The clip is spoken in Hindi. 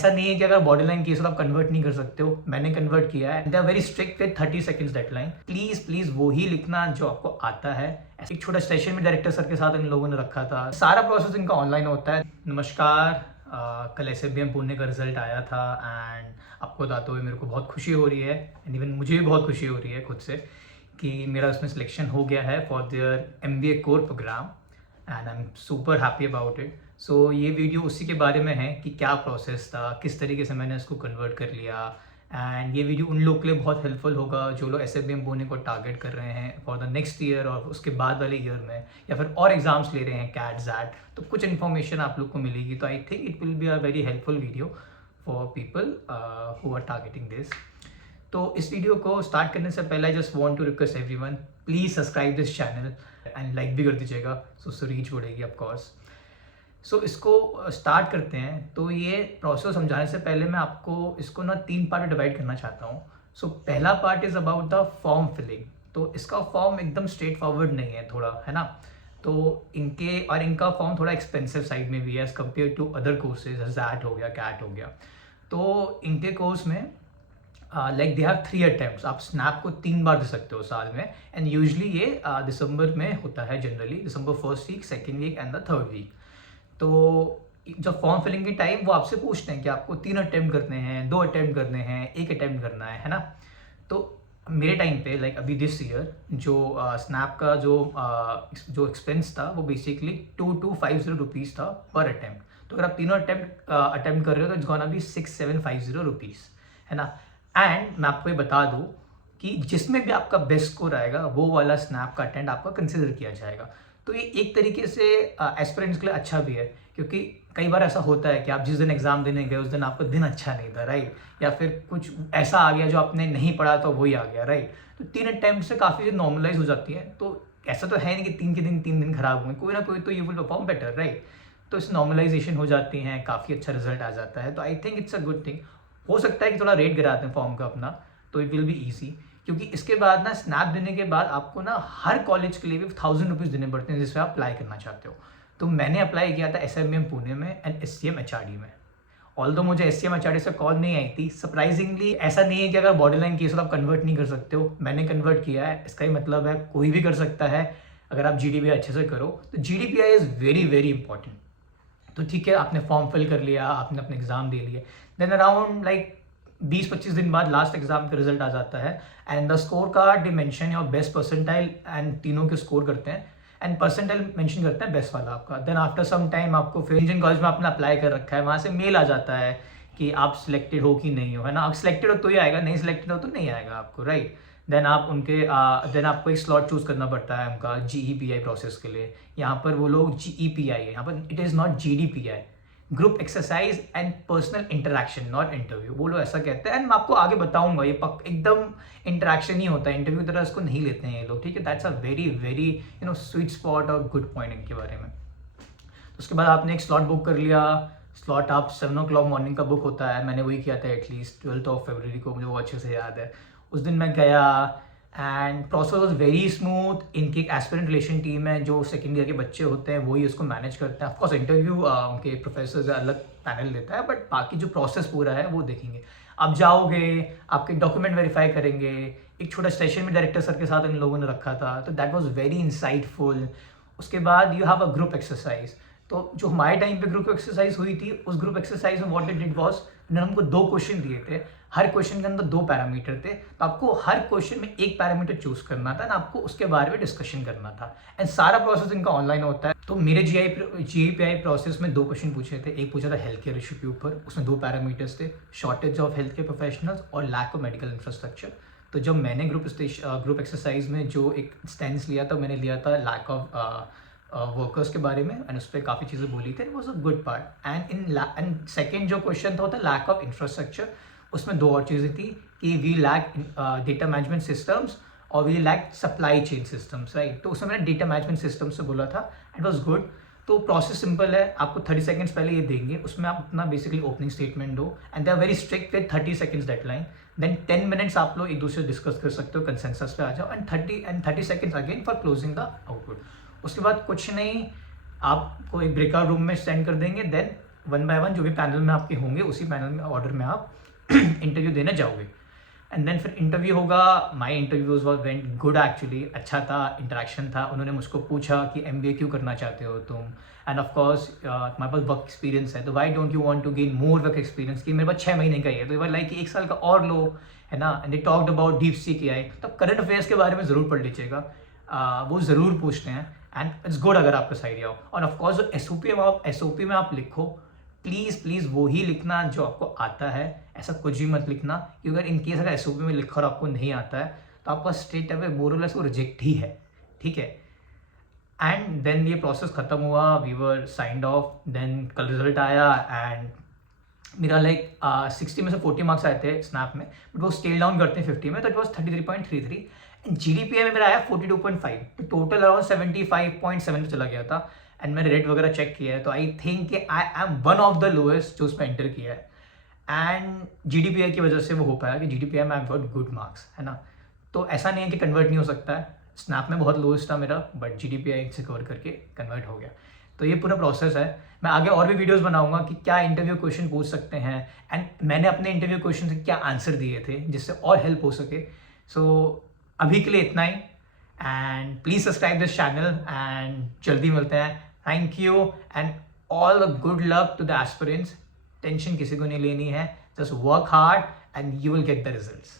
ऐसा नहीं है कि अगर बॉडी लाइन केस आप कन्वर्ट नहीं कर सकते हो, मैंने कन्वर्ट किया है। They are very strict with 30 seconds deadline. Please वो ही लिखना जो आपको आता है। ऐसे एक छोटा सेशन में डायरेक्टर सर के साथ इन लोगों ने रखा था। सारा प्रोसेस इनका ऑनलाइन होता है। नमस्कार, कल SFBM पुणे का रिजल्ट आया था एंड आपको बताते हुए मेरे को बहुत खुशी हो रही है एंड इवन मुझे भी बहुत खुशी हो रही है खुद से कि मेरा उसमें सिलेक्शन हो गया है for their MBA core program and I am super happy about it. So ये वीडियो उसी के बारे में है कि क्या प्रोसेस था, किस तरीके से मैंने इसको कन्वर्ट कर लिया एंड ये वीडियो उन लोग के लिए बहुत हेल्पफुल होगा जो लोग SFBM पुणे को टारगेट कर रहे हैं फॉर द नेक्स्ट ईयर और उसके बाद वाले ईयर में, या फिर और एग्जाम्स ले रहे हैं कैट जैट, तो कुछ इन्फॉर्मेशन आप लोग को मिलेगी। तो I think it will be a very helpful video for people who are targeting this. तो इस वीडियो को स्टार्ट करने से पहले I just want to request everyone, please subscribe this channel and like भी कर दीजिएगा, सो रीच बढ़ेगी ऑफ कोर्स। सो इसको स्टार्ट करते हैं। तो ये प्रोसेस समझाने से पहले मैं आपको इसको ना 3 पार्ट में डिवाइड करना चाहता हूँ। सो पहला part is about the form filling. तो इसका फॉर्म एकदम स्ट्रेट फॉरवर्ड नहीं है, थोड़ा है ना। तो इनका फॉर्म थोड़ा एक्सपेंसिव साइड में भी है as compare to other courses, XAT हो गया, कैट हो गया। तो इनके कोर्स में लाइक दे हैव 3 अटेम्प्ट्स। आप स्नैप को 3 बार दे सकते हो साल में एंड यूजली ये दिसंबर में होता है, जनरली दिसंबर first week, second week and the third week. तो जब फॉर्म फिलिंग के टाइम वो आपसे पूछते हैं कि आपको 3 अटेम्प्ट करने हैं, 2 अटेम्प्ट करने हैं, 1 अटेम्प्ट करना है ना। तो मेरे टाइम पे लाइक अभी दिस ईयर जो स्नैप का जो एक्सपेंस था वो बेसिकली 2250 रुपीज़ था पर अटेम्प्ट। तो अगर आप तीनों अटेम्प्ट कर रहे हो तो इट्स गोना बी 6750 रुपीज़, है ना। एंड मैं आपको ये बता दूँ कि जिसमें भी आपका बेस्ट स्कोर आएगा वो वाला स्नैप का अटेम्प्ट आपका कंसिडर किया जाएगा। तो ये एक तरीके से एस्पिरेंट्स के लिए अच्छा भी है, क्योंकि कई बार ऐसा होता है कि आप जिस दिन एग्जाम देने गए उस दिन आपका दिन अच्छा नहीं था, राइट, या फिर कुछ ऐसा आ गया जो आपने नहीं पढ़ा तो वही आ गया, राइट। तो 3 अटेम्प्ट से काफ़ी नॉर्मलाइज हो जाती है। तो ऐसा तो है नहीं कि 3 दिन खराब हुए, कोई ना कोई तो you will perform better, right. तो इस नॉर्मलाइजेशन हो जाती हैं, काफ़ी अच्छा रिजल्ट आ जाता है। तो I think it's a good thing. हो सकता है कि थोड़ा रेट गिराते हैं फॉर्म का अपना, तो इट विल बी ईजी, क्योंकि इसके बाद ना स्नैप देने के बाद आपको ना हर कॉलेज के लिए भी 1000 रुपीज़ देने पड़ते हैं जिससे आप अप्लाई करना चाहते हो। तो मैंने अप्लाई किया था SFBM पुणे में एंड SCM HRD में। ऑल्दो मुझे SCM HRD से कॉल नहीं आई थी, सरप्राइजिंगली। ऐसा नहीं है कि अगर बॉडी लाइन केस आप कन्वर्ट नहीं कर सकते हो, मैंने कन्वर्ट किया है। इसका ही मतलब है कोई भी कर सकता है अगर आप GDPI अच्छे से करो। तो GDPI is very very important. तो ठीक है, आपने फॉर्म फिल कर लिया, आपने अपने एग्ज़ाम दे लिए, देन अराउंड लाइक 20-25 दिन बाद लास्ट एग्जाम का रिजल्ट आ जाता है and the score card they mention your best percentile and तीनों के स्कोर करते हैं एंड परसेंटाइल मेंशन करते हैं बेस्ट वाला आपका। देन आफ्टर सम टाइम आपको फिर इंजीनियरिंग कॉलेज में आपने अप्लाई कर रखा है, वहाँ से मेल आ जाता है कि आप सिलेक्टेड हो कि नहीं हो, है ना। आप सिलेक्टेड हो तो ही आएगा, नहीं सिलेक्टेड हो तो नहीं आएगा आपको, राइट। देन आपको एक स्लॉट चूज करना पड़ता है उनका GEPI प्रोसेस के लिए। यहाँ पर वो लोग GEPI है, यहाँ पर it is not GDPI, group exercise and personal interaction, not interview, वो लोग ऐसा कहते हैं। एंड मैं आपको आगे बताऊंगा, ये एकदम इंटरेक्शन ही होता है, इंटरव्यू तरह इसको नहीं लेते हैं ये लोग, ठीक है। That's a very very sweet spot और गुड पॉइंट इनके बारे में। तो उसके बाद आपने एक स्लॉट बुक कर लिया। स्लॉट आप 7 o'clock मॉर्निंग का बुक होता है, मैंने वही किया था एटलीस्ट 12 फरवरी को, मुझे वो अच्छे से याद है। उस दिन मैं गया and process was very smooth. इनकी एक एस्पिरेंट रिलेशन टीम है, जो सेकेंड ईयर के बच्चे होते हैं वही उसको मैनेज करते हैं। ऑफकोर्स इंटरव्यू उनके प्रोफेसर अलग पैनल लेता है, बट बाकी जो प्रोसेस पूरा है वो देखेंगे। आप जाओगे, आपके डॉक्यूमेंट वेरीफाई करेंगे। एक छोटा सेशन में डायरेक्टर सर के साथ इन लोगों ने रखा था, तो दैट वॉज वेरी इंसाइटफुल। उसके बाद you have a group exercise. तो जो हमारे टाइम पे ग्रुप एक्सरसाइज हुई थी, उस ग्रुप एक्सरसाइज में व्हाट इट डिड वाज, उन्होंने हमको 2 क्वेश्चन दिए थे, हर क्वेश्चन के अंदर 2 पैरामीटर थे। तो आपको हर क्वेश्चन में एक पैरामीटर चूज करना था ना, आपको उसके बारे में डिस्कशन करना था एंड सारा प्रोसेस इनका ऑनलाइन होता है। तो मेरे GEPI प्रोसेस में 2 क्वेश्चन पूछे थे। एक पूछा था हेल्थ केयर इशू के ऊपर, उसमें 2 पैरामीटर्स थे, shortage of health care professionals और लैक ऑफ मेडिकल इंफ्रास्ट्रक्चर। तो जब मैंने ग्रुप एक्सरसाइज में जो एक स्टैंस लिया था, मैंने लिया था लैक ऑफ वर्कर्स के बारे में एंड उस पर काफ़ी चीज़ें बोली थी। It was a good part. And second जो क्वेश्चन था लैक ऑफ इंफ्रास्ट्रक्चर। उसमें 2 और चीज़ें थी कि we lack data management systems और we lack supply chain systems, right. तो उसमें मैंने डेटा मैनेजमेंट सिस्टम से बोला था, इट वॉज गुड। तो प्रोसेस सिंपल है, आपको 30 सेकंड्स पहले ये देंगे, उसमें आप अपना बेसिकली ओपनिंग स्टेटमेंट दो and they are very strict with 30 seconds deadline. Then 10 minutes आप लोग एक दूसरे डिस्कस कर सकते हो, कंसेंसस पे आ जाओ and 30 seconds again for closing the output. उसके बाद कुछ नहीं, आपको एक ब्रेकआउट रूम में सेंड कर देंगे। देन वन बाय वन जो भी पैनल में आपके होंगे उसी पैनल में ऑर्डर में आप इंटरव्यू देने जाओगे। एंड देन फिर इंटरव्यू होगा। My interviews was went good actually, अच्छा था, इंटरेक्शन था। उन्होंने मुझको पूछा कि MBA क्यों करना चाहते हो तुम, एंड ऑफ कोर्स तुम्हारे पास वर्क एक्सपीरियंस है तो why don't you want to gain more work experience, कि मेरे पास 6 महीने का ही है तो लाइक 1 साल का और लो, है ना। And they talked about deep sea की आई, तो करंट अफेयर्स के बारे में ज़रूर पढ़ लीजिएगा, वो ज़रूर पूछते हैं एंड इट्स गुड अगर आपका साइड आओ। और ऑफकोर्स जो SOP में आप लिखो, प्लीज़ वो ही लिखना जो आपको आता है, ऐसा कुछ भी मत लिखना, क्योंकि अगर इनकेस अगर SOP में लिखा और आपको नहीं आता है तो आपका स्ट्रेट अवे मोरलेस वो रिजेक्ट ही है, ठीक है। एंड देन ये प्रोसेस खत्म हुआ, we were signed off, then कल रिजल्ट आया एंड मेरा लाइक 60 में से 40 मार्क्स आए थे स्नैप में, बट वो स्केल डाउन करते हैं 50 में, तो इट वॉज 33.33। एंड GDPI में मेरा आया 42.5, तो टोटल अराउंड 75.7 पे चला गया था। एंड मैंने रेट वगैरह चेक किया है तो आई थिंक कि I am one of the lowest जो उसमें एंटर किया है। एंड GDPI की वजह से वो हो पाया कि GDPI में आई गॉट गुड मार्क्स, है ना। तो ऐसा नहीं है कि कन्वर्ट नहीं हो सकता है, स्नैप में बहुत लोएस्ट था मेरा, बट GDPI से कवर करके कन्वर्ट हो गया। तो ये पूरा प्रोसेस है। मैं आगे और भी वीडियोस बनाऊंगा कि क्या इंटरव्यू क्वेश्चन पूछ सकते हैं एंड मैंने अपने इंटरव्यू क्वेश्चन से क्या आंसर दिए थे जिससे और हेल्प हो सके। सो अभी के लिए इतना ही, and please subscribe this channel and जल्दी मिलते हैं। Thank you and all the good luck to the aspirants. Tension किसी को नहीं लेनी है, just work hard and you will get the results.